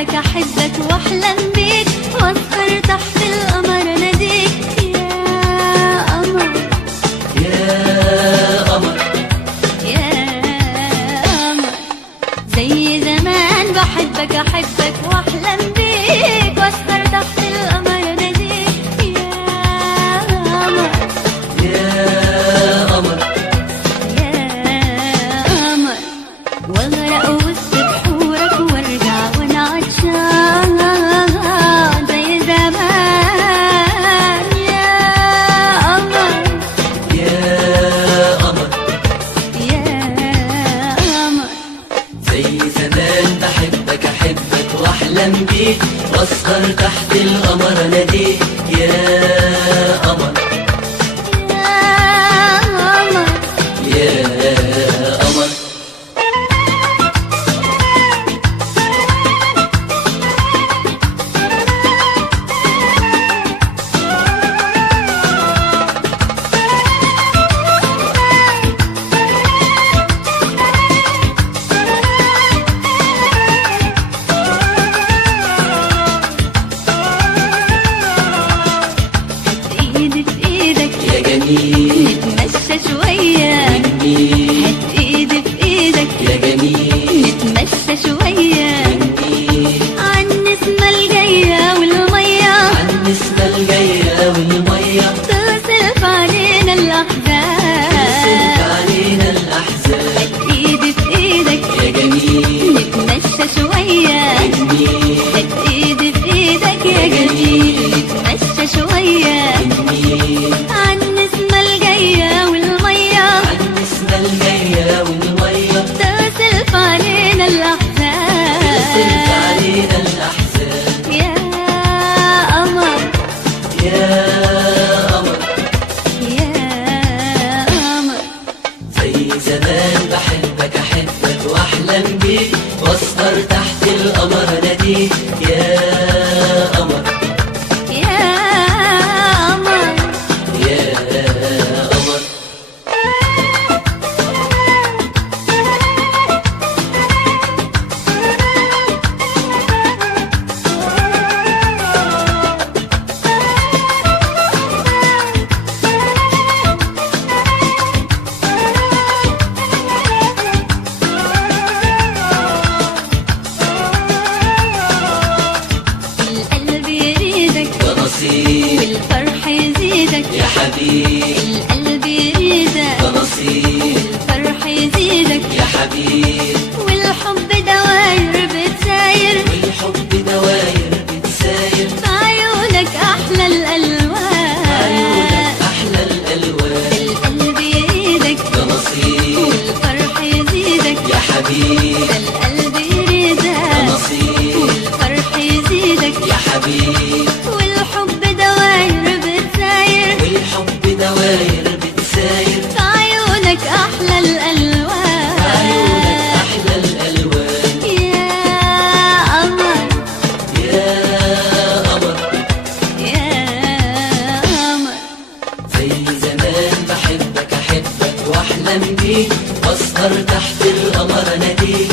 بحبك أحبك وأحلم بيك وأسهر تحت القمر أناديك يا قمر يا قمر يا قمر. زي زمان بحبك أحبك وأحلم بيك وأسهر تحت القمر أناديك يا قمر يا قمر يا قمر. واغرق وسط بحورك وارجع وانا عطشان زي زمان يا قمر يا قمر يا قمر. زي زمان بحبك أحبك وأحلم بيك وأسهر تحت القمر أناديك يا قمر يا قمر يا قمر. ايدي في ايدك يا جميل نتمشى شوية النيل هات ايدي في ايدك يا جميل نتمشى شوية النيل عن النسمة الجاية والمية عن النسمة الجاية والمية تصرف علينا تسلك الأحزان علينا الأحزان ايدي في ايدك يا جميل نتمشى شوية النيل هات ايدي في ايدك يا جميل نتمشى شوية النيل عن النسمة الجاية والمية عن النسمة الجاية والمية تصرف علينا تسلك الأحزان علينا الأحزان يا قمر يا قمر. يا قمر. زي زمان بحبك أحبك وأحلم بيك وأسهر تحت القمر أناديك يا قمر يا قمر يا قمر. القلب يريدك ده نصيب والفرح يزيدك يا حبيب القلب يريدك ده نصيب والفرح يزيدك يا حبيب والحب دواير بتساير والحب دواير بتساير بعيونك أحلى الألوان عيونك أحلى الألوان القلب يريدك ده نصيب والفرح يزيدك يا حبيب القلب ده يريدك نصيب والفرح يزيدك يا حبيب والحب دواير بتساير والحب دواير بتساير بعيونك أحلى الألوان عيونك أحلى الألوان يا قمر يا قمر. يا قمر. زي زمان بحبك أحبك وأحلم بيك وأسهر تحت القمر أناديك